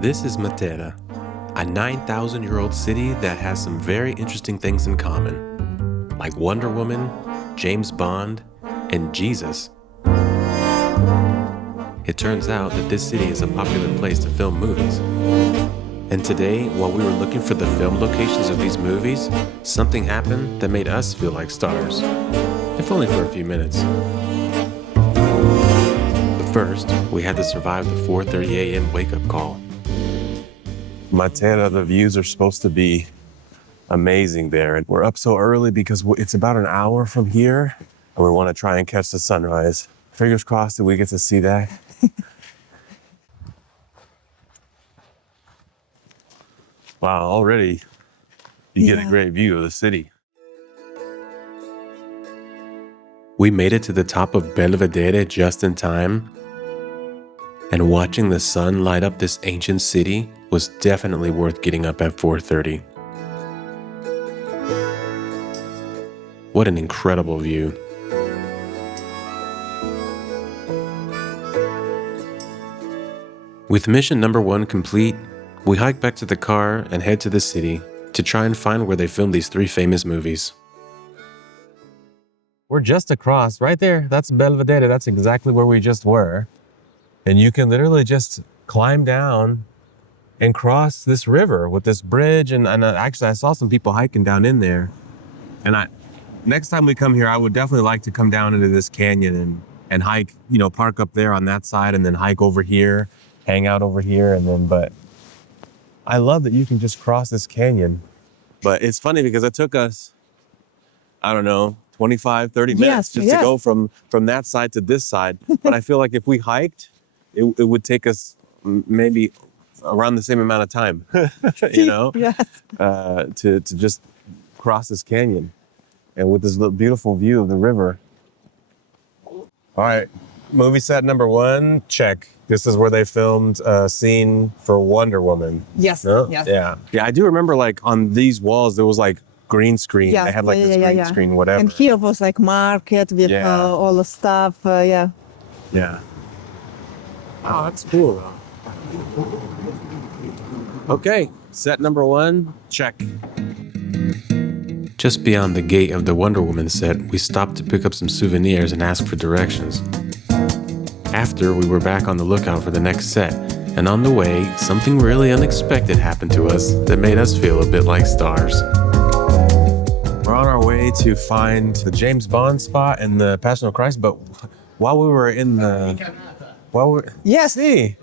This is Matera, a 9,000-year-old city that has some very interesting things in common, like Wonder Woman, James Bond, and Jesus. It turns out that this city is a popular place to film movies. And today, while we were looking for the film locations of these movies, something happened that made us feel like stars, if only for a few minutes. But first, we had to survive the 4:30 a.m. wake-up call. Matera, the views are supposed to be amazing there. And we're up so early because it's about an hour from here, and we want to try and catch the sunrise. Fingers crossed that we get to see that. Wow, already you get a great view of the city. We made it to the top of Belvedere just in time, and watching the sun light up this ancient city was definitely worth getting up at 4:30. What an incredible view. With mission number 1 complete, we hike back to the car and head to the city to try and find where they filmed these 3 famous movies. We're just across, right there. That's Belvedere. That's exactly where we just were. And you can literally just climb down and cross this river with this bridge. And actually, I saw some people hiking down in there. And next time we come here, I would definitely like to come down into this canyon and hike, park up there on that side and then hike over here, hang out over here. But I love that you can just cross this canyon. But it's funny because it took us, 25, 30 minutes to go from that side to this side. But I feel like if we hiked, it would take us maybe around the same amount of time, to just cross this canyon and with this beautiful view of the river. All right, movie set number 1, check. This is where they filmed a scene for Wonder Woman. Yes. No? Yes. Yeah, I do remember on these walls, there was green screen. Yeah. They had this green screen, whatever. And here was market with all the stuff. Yeah. Oh, that's cool. Okay, set number 1, check. Just beyond the gate of the Wonder Woman set, we stopped to pick up some souvenirs and ask for directions. After, we were back on the lookout for the next set, and on the way, something really unexpected happened to us that made us feel a bit like stars. We're on our way to find the James Bond spot and the Passion of Christ, but while we were in the... Yes. Si.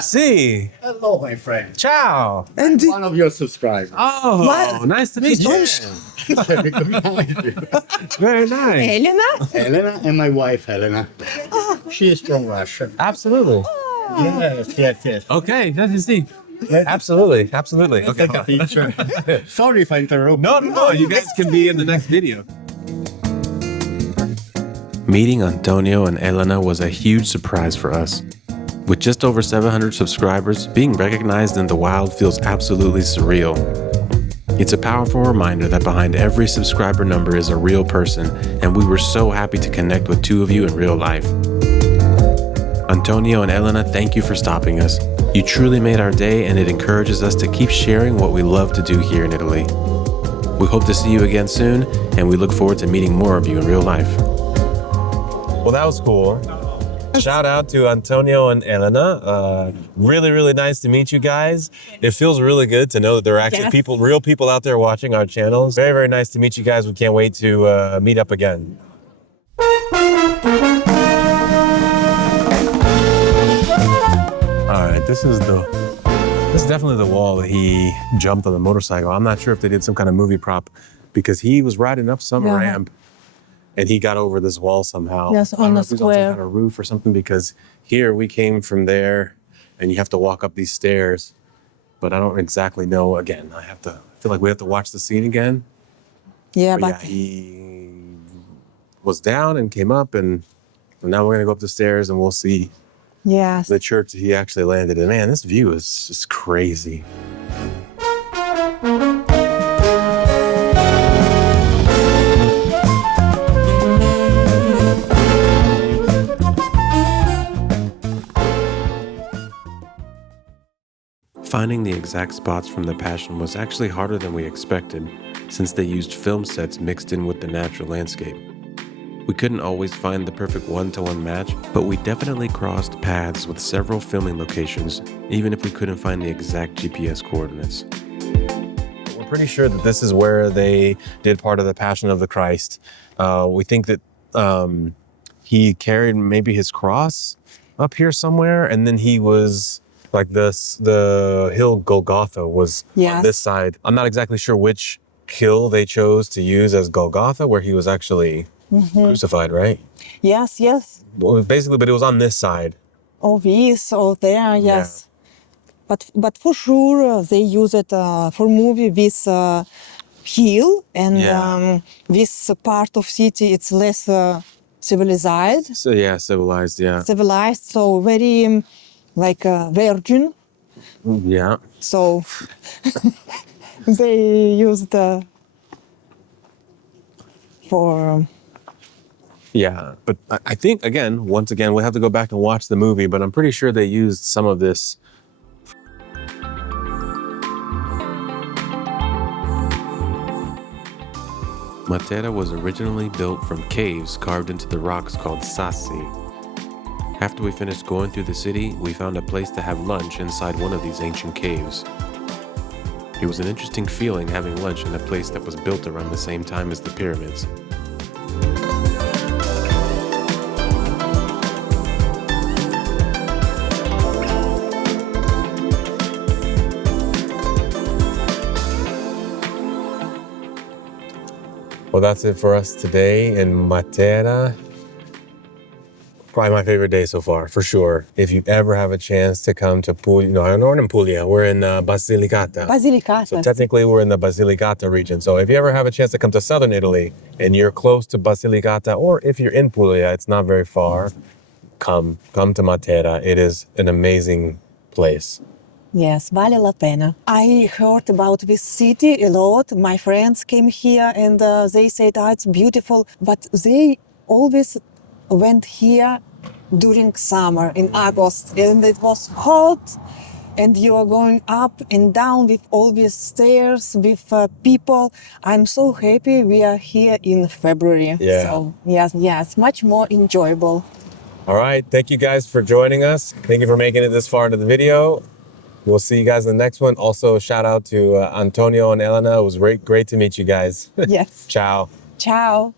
Si. Hello, my friend. Ciao. And One of your subscribers. Oh, What? nice to meet you. Very nice. Elena? Elena and my wife, Helena. She is from Russia. Absolutely. Yes. Okay, let me see. Absolutely. Let's take a picture. Sorry if I interrupt. No, you guys can be in the next video. Meeting Antonio and Elena was a huge surprise for us. With just over 700 subscribers, being recognized in the wild feels absolutely surreal. It's a powerful reminder that behind every subscriber number is a real person, and we were so happy to connect with 2 of you in real life. Antonio and Elena, thank you for stopping us. You truly made our day, and it encourages us to keep sharing what we love to do here in Italy. We hope to see you again soon, and we look forward to meeting more of you in real life. Well, that was cool. Shout out to Antonio and Elena. Really, really nice to meet you guys. It feels really good to know that there are actually real people out there watching our channels. Very, very nice to meet you guys. We can't wait to meet up again. All right, this is definitely the wall that he jumped on the motorcycle. I'm not sure if they did some kind of movie prop because he was riding up some ramp. And he got over this wall somehow. Yes, on the Some square. kind of roof or something, because here we came from there and you have to walk up these stairs. But I don't exactly know. Again, I feel like we have to watch the scene again. Yeah, But he was down and came up, and now we're going to go up the stairs and we'll see the church that he actually landed in. Man, this view is just crazy. Finding the exact spots from the Passion was actually harder than we expected, since they used film sets mixed in with the natural landscape. We couldn't always find the perfect one-to-one match, but we definitely crossed paths with several filming locations, even if we couldn't find the exact GPS coordinates. We're pretty sure that this is where they did part of the Passion of the Christ. We think that he carried maybe his cross up here somewhere, and then he was like this, the hill Golgotha was on this side. I'm not exactly sure which hill they chose to use as Golgotha, where he was actually crucified, right? Yes, yes. Well, basically, but it was on this side. Oh, this, oh, there, yes. But for sure, they use it for movie this hill, and this part of city, it's less civilized. So yeah, civilized, yeah. Civilized, so very like virgin. Yeah. So they used for... Yeah, but I think, once again, we'll have to go back and watch the movie, but I'm pretty sure they used some of this. Matera was originally built from caves carved into the rocks called Sassi. After we finished going through the city, we found a place to have lunch inside one of these ancient caves. It was an interesting feeling having lunch in a place that was built around the same time as the pyramids. Well, that's it for us today in Matera. Probably my favorite day so far, for sure. If you ever have a chance to come to Puglia, no, we're not in Puglia, we're in Basilicata. Basilicata. So technically we're in the Basilicata region. So if you ever have a chance to come to southern Italy and you're close to Basilicata, or if you're in Puglia, it's not very far, come to Matera. It is an amazing place. Yes, vale la pena. I heard about this city a lot. My friends came here and they said, it's beautiful. But they always went here during summer in August, and it was hot. And you are going up and down with all these stairs, with people. I'm so happy we are here in February. Yeah. So, yes, much more enjoyable. All right. Thank you guys for joining us. Thank you for making it this far into the video. We'll see you guys in the next one. Also, shout out to Antonio and Elena. It was great to meet you guys. Yes. Ciao. Ciao.